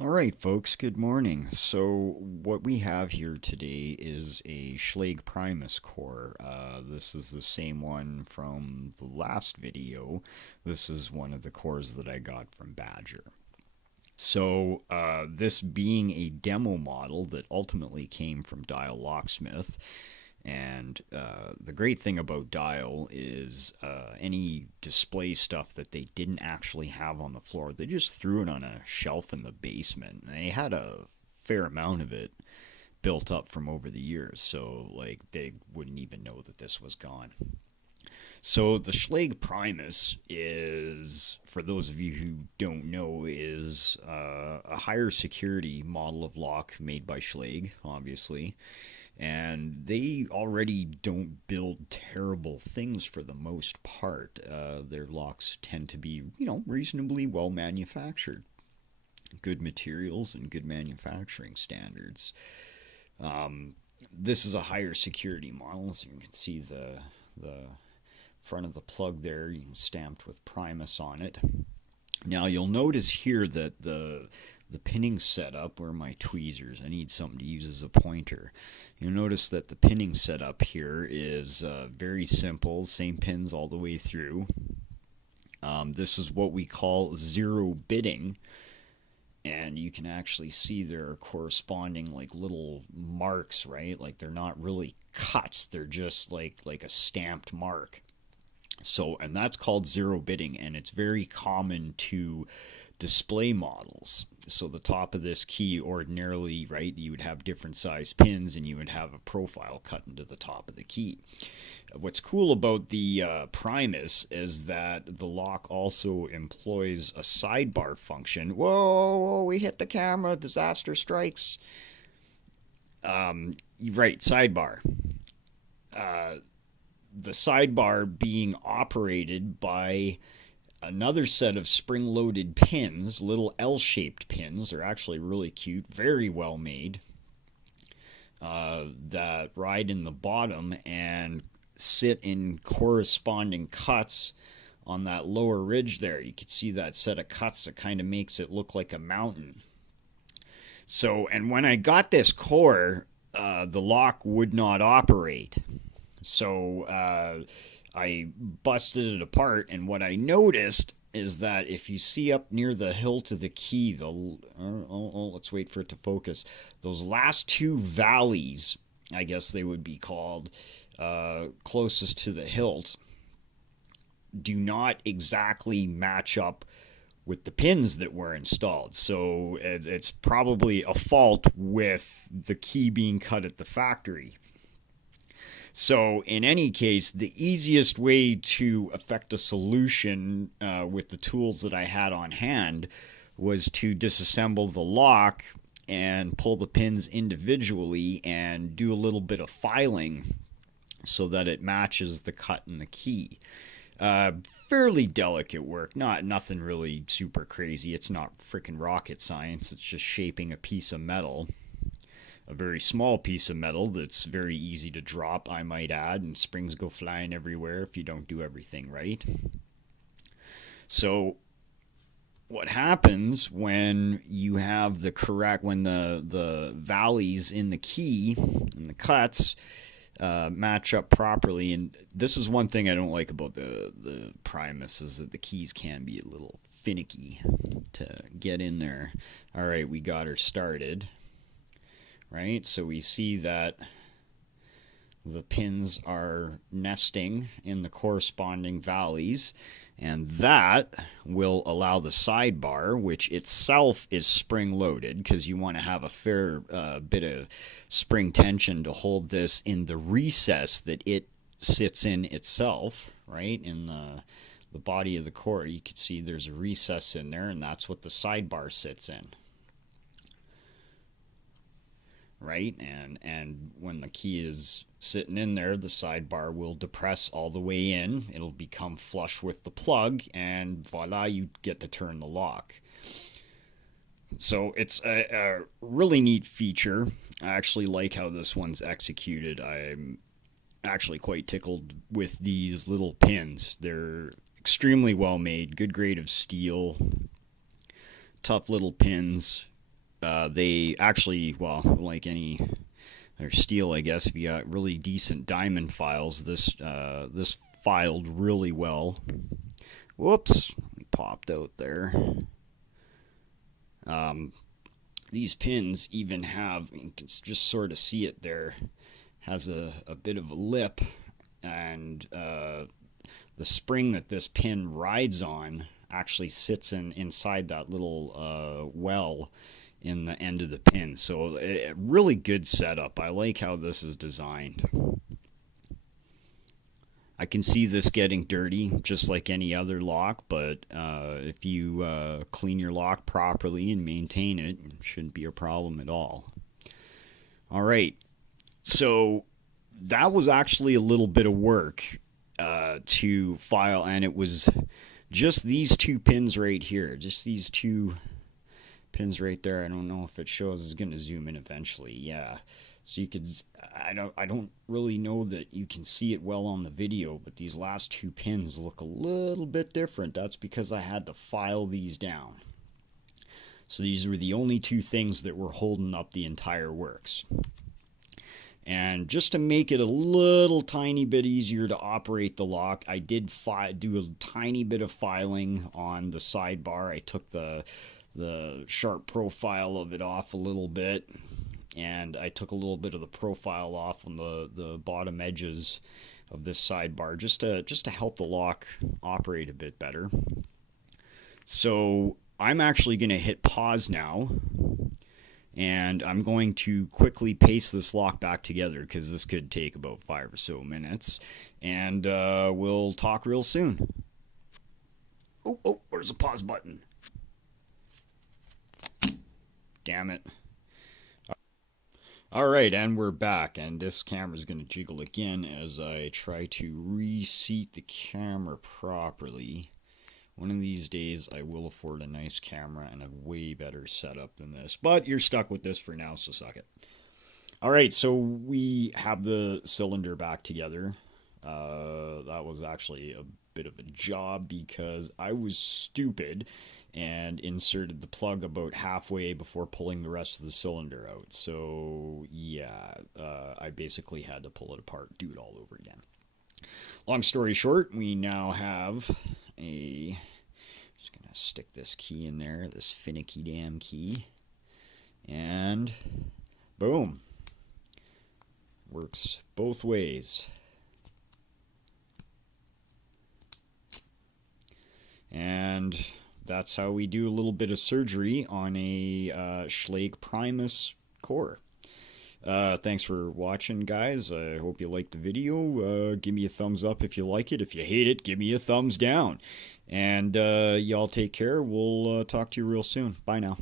All right, folks, good morning. So, what we have here today is a Schlage Primus core. This is the same one from the last video. This is one of the cores that I got from Badger. So, this being a demo model that ultimately came from Dial Locksmith, and the great thing about Dial is any display stuff that they didn't actually have on the floor, they just threw it on a shelf in the basement. And they had a fair amount of it built up from over the years, so like they wouldn't even know that this was gone. So the Schlage Primus is, for those of you who don't know, is a higher security model of lock made by Schlage, obviously, and they already don't build terrible things for the most part. Their locks tend to be, reasonably well manufactured, good materials and good manufacturing standards. This is a higher security model, so you can see the front of the plug there stamped with Primus on it. Now you'll notice here that the pinning setup, where my tweezers, I need something to use as a pointer. You'll notice that the pinning setup here is very simple, same pins all the way through. This is what we call zero bitting, and you can actually see their corresponding like little marks, right? Like they're not really cuts, they're just like a stamped mark. So, and that's called zero bitting, and it's very common to display models. So the top of this key ordinarily, right, you would have different size pins and you would have a profile cut into the top of the key. What's cool about the Primus is that the lock also employs a sidebar function. Whoa, we hit the camera, disaster strikes. Right, sidebar. Uh, the sidebar being operated by another set of spring-loaded pins, little L-shaped pins. They're actually really cute, very well made, that ride in the bottom and sit in corresponding cuts on that lower ridge there. You can see that set of cuts that kind of makes it look like a mountain. So, and when I got this core, the lock would not operate. So I busted it apart, and what I noticed is that if you see up near the hilt of the key, let's wait for it to focus. Those last two valleys, I guess they would be called, closest to the hilt, do not exactly match up with the pins that were installed. So it's probably a fault with the key being cut at the factory. So, in any case, the easiest way to effect a solution with the tools that I had on hand was to disassemble the lock and pull the pins individually and do a little bit of filing so that it matches the cut in the key. Fairly delicate work, nothing really super crazy. It's not freaking rocket science. It's just shaping a piece of metal, a very small piece of metal that's very easy to drop, I might add, and springs go flying everywhere if you don't do everything right. So what happens when you have when the valleys in the key and the cuts match up properly, and this is one thing I don't like about the Primus, is that the keys can be a little finicky to get in there. All right, we got her started. Right, so we see that the pins are nesting in the corresponding valleys, and that will allow the sidebar, which itself is spring loaded, because you want to have a fair bit of spring tension to hold this in the recess that it sits in itself, right, in the body of the core. You can see there's a recess in there, and that's what the sidebar sits in. Right, and when the key is sitting in there, the sidebar will depress all the way in. It'll become flush with the plug, and voila, you get to turn the lock. So it's a really neat feature. I actually like how this one's executed. I'm actually quite tickled with these little pins. They're extremely well made, good grade of steel, tough little pins, They actually, well, like any or steel, I guess, if you got really decent diamond files, this filed really well. Whoops, we popped out there. These pins even have, you can just sort of see it there, has a bit of a lip, and the spring that this pin rides on actually sits inside that little well in the end of the pin. So a really good setup. I like how this is designed. I can see this getting dirty just like any other lock, but if you clean your lock properly and maintain it, it shouldn't be a problem at all. All right, so that was actually a little bit of work to file, and it was just these two pins right here, just these two pins right there. I don't know if it shows. It's going to zoom in eventually. Yeah, so you could, I don't really know that you can see it well on the video, but these last two pins look a little bit different. That's because I had to file these down. So these were the only two things that were holding up the entire works. And just to make it a little tiny bit easier to operate the lock, I did do a tiny bit of filing on the sidebar. I took the sharp profile of it off a little bit, and I took a little bit of the profile off on the bottom edges of this sidebar just to help the lock operate a bit better. So I'm actually going to hit pause now, and I'm going to quickly paste this lock back together because this could take about 5 or so minutes, and we'll talk real soon. Oh, where's the pause button? Damn it. Alright, and we're back, and this camera's going to jiggle again as I try to reseat the camera properly. One of these days I will afford a nice camera and a way better setup than this, but you're stuck with this for now, so suck it. Alright, so we have the cylinder back together. That was actually a bit of a job because I was stupid and inserted the plug about halfway before pulling the rest of the cylinder out. So yeah, I basically had to pull it apart, do it all over again. Long story short, we now have just gonna stick this key in there, this finicky damn key, and boom, works both ways. And that's how we do a little bit of surgery on a Schlage Primus core. Thanks for watching, guys. I hope you liked the video. Give me a thumbs up if you like it. If you hate it, give me a thumbs down. And y'all take care. We'll talk to you real soon. Bye now.